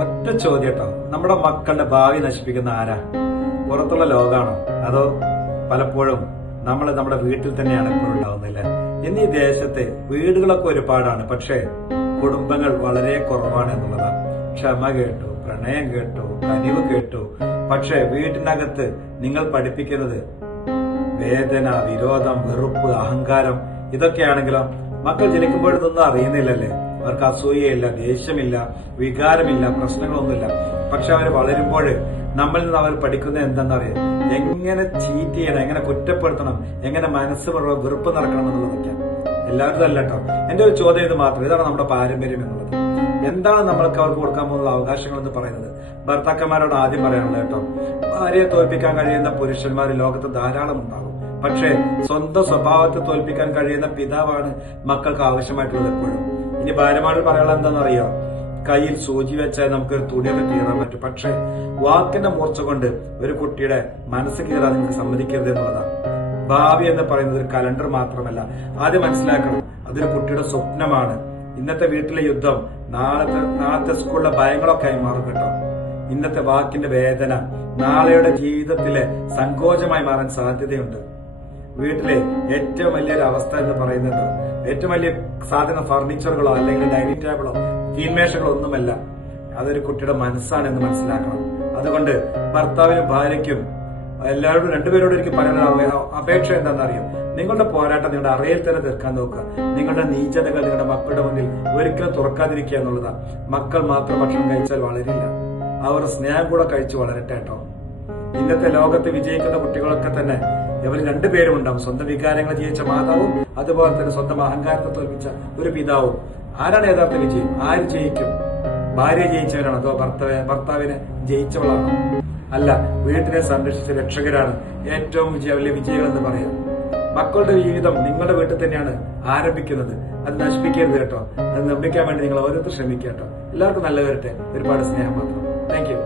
ഒറ്റ ചോദ്യം കേട്ടോ, നമ്മുടെ മക്കളുടെ ഭാവി നശിപ്പിക്കുന്ന ആരാ? പുറത്തുള്ള ലോകാണോ? അതോ പലപ്പോഴും നമ്മുടെ വീട്ടിൽ തന്നെയാണ് എപ്പോഴും ഉണ്ടാവുന്നില്ല? ഇന്ന് ഈ ദേശത്തെ വീടുകളൊക്കെ ഒരുപാടാണ്, പക്ഷേ കുടുംബങ്ങൾ വളരെ കുറവാണ് എന്നുള്ളതാണ്. ക്ഷമ കേട്ടു, പ്രണയം കേട്ടു, കനിവ് കേട്ടു, പക്ഷേ വീട്ടിനകത്ത് നിങ്ങൾ പഠിപ്പിക്കുന്നത് വേദന, വിരോധം, വെറുപ്പ്, അഹങ്കാരം ഇതൊക്കെയാണെങ്കിലോ മക്കൾ ജനിക്കുമ്പോൾ ഇതൊന്നും അറിയുന്നില്ലല്ലേ. അവർക്ക് അസൂയയില്ല, ദേഷ്യമില്ല, വികാരമില്ല, പ്രശ്നങ്ങളൊന്നുമില്ല. പക്ഷെ അവർ വളരുമ്പോൾ നമ്മളിൽ നിന്ന് അവർ പഠിക്കുന്നത് എന്താണെന്നറിയാം, എങ്ങനെ ചീറ്റ് ചെയ്യണം, എങ്ങനെ കുറ്റപ്പെടുത്തണം, എങ്ങനെ മനസ്സ് വെറുപ്പ് നടക്കണം എന്നുള്ളതൊക്കെയാണ്. എല്ലാവരും അല്ല കേട്ടോ. എന്റെ ഒരു ചോദ്യം ഇത് മാത്രം, ഇതാണ് നമ്മുടെ പാരമ്പര്യം എന്നുള്ളത്. എന്താണ് നമ്മൾക്ക് അവർക്ക് കൊടുക്കാൻ പോകുന്ന അവകാശങ്ങൾ എന്ന് പറയുന്നത്? ഭർത്താക്കന്മാരോട് ആദ്യം പറയാനുള്ളത് കേട്ടോ, ഭാര്യയെ തോൽപ്പിക്കാൻ കഴിയുന്ന പുരുഷന്മാർ ലോകത്ത് ധാരാളം ഉണ്ടാകും. പക്ഷേ സ്വന്തം സ്വഭാവത്തെ തോൽപ്പിക്കാൻ കഴിയുന്ന പിതാവാണ് മക്കൾക്ക് ആവശ്യമായിട്ടുള്ളത് എപ്പോഴും. ഇനി ഭാര്യമാരോട് പറയാനുള്ള എന്താണെന്നറിയോ, കയ്യിൽ സൂചി വെച്ചാൽ നമുക്കൊരു തുണിയൊക്കെ കീറാൻ പറ്റും, പക്ഷെ വാക്കിന്റെ മൂർച്ച കൊണ്ട് ഒരു കുട്ടിയുടെ മനസ്സ് കീറാൻ നിങ്ങൾക്ക് സമ്മതിക്കരുത് എന്നുള്ളതാണ്. ഭാവി എന്ന് പറയുന്നത് ഒരു കലണ്ടർ മാത്രമല്ല. ആദ്യം മനസ്സിലാക്കണം, അതൊരു കുട്ടിയുടെ സ്വപ്നമാണ്. ഇന്നത്തെ വീട്ടിലെ യുദ്ധം നാളത്തെ സ്കൂളിലെ ഭയങ്ങളൊക്കെ ആയി മാറും കേട്ടോ. ഇന്നത്തെ വാക്കിന്റെ വേദന നാളെയുടെ ജീവിതത്തിലെ സങ്കോചമായി മാറാൻ സാധ്യതയുണ്ട്. വീട്ടിലെ ഏറ്റവും വലിയൊരു അവസ്ഥ എന്ന് പറയുന്നത് ഏറ്റവും വലിയ സാധനം ഫർണിച്ചറുകളോ അല്ലെങ്കിൽ ഡൈനിങ് ടേബിളോ തീന്മേശകളോ ഒന്നുമല്ല, അതൊരു കുട്ടിയുടെ മനസ്സാണ് എന്ന് മനസ്സിലാക്കണം. അതുകൊണ്ട് ഭർത്താവിനും ഭാര്യയ്ക്കും എല്ലാവരോടും രണ്ടുപേരോടും എനിക്ക് പറയാനുള്ള അപേക്ഷ എന്താണെന്നറിയോ, നിങ്ങളുടെ പോരാട്ടം നിങ്ങളുടെ അറയിൽ തന്നെ തീർക്കാൻ നോക്കുക. നിങ്ങളുടെ നീചതകൾ നിങ്ങളുടെ മക്കളുടെ മുന്നിൽ ഒരിക്കലും തുറക്കാതിരിക്കുക എന്നുള്ളതാണ്. മക്കൾ മാത്രം ഭക്ഷണം കഴിച്ചാൽ വളരില്ല, അവർ സ്നേഹം കൂടെ കഴിച്ചു വളരട്ടെ കേട്ടോ. ഇന്നത്തെ ലോകത്ത് വിജയിക്കുന്ന കുട്ടികളൊക്കെ തന്നെ ഇവർ രണ്ടുപേരും ഉണ്ടാവും, സ്വന്തം വികാരങ്ങൾ ജയിച്ച മാതാവും അതുപോലെ തന്നെ സ്വന്തം അഹങ്കാരത്തെ തോൽപ്പിച്ച ഒരു പിതാവും. ആരാണ് യഥാർത്ഥ വിജയം? ആര് ജയിക്കും? ഭാര്യ ജയിച്ചവരാണോ അതോ ഭർത്താവിനെ ജയിച്ചവളാണോ? അല്ല, വീട്ടിനെ സംരക്ഷിച്ച രക്ഷകരാണ് ഏറ്റവും വലിയ വിജയം എന്ന് പറയാം. മക്കളുടെ ജീവിതം നിങ്ങളുടെ വീട്ടിൽ തന്നെയാണ് ആരംഭിക്കുന്നത്. അത് നശിപ്പിക്കരുത് കേട്ടോ. അത് നിർമ്മിക്കാൻ വേണ്ടി നിങ്ങൾ ഓരോരുത്തർ ശ്രമിക്കുക കേട്ടോ. എല്ലാവർക്കും നല്ല വരട്ടെ. ഒരുപാട് സ്നേഹം മാത്രം. Thank you.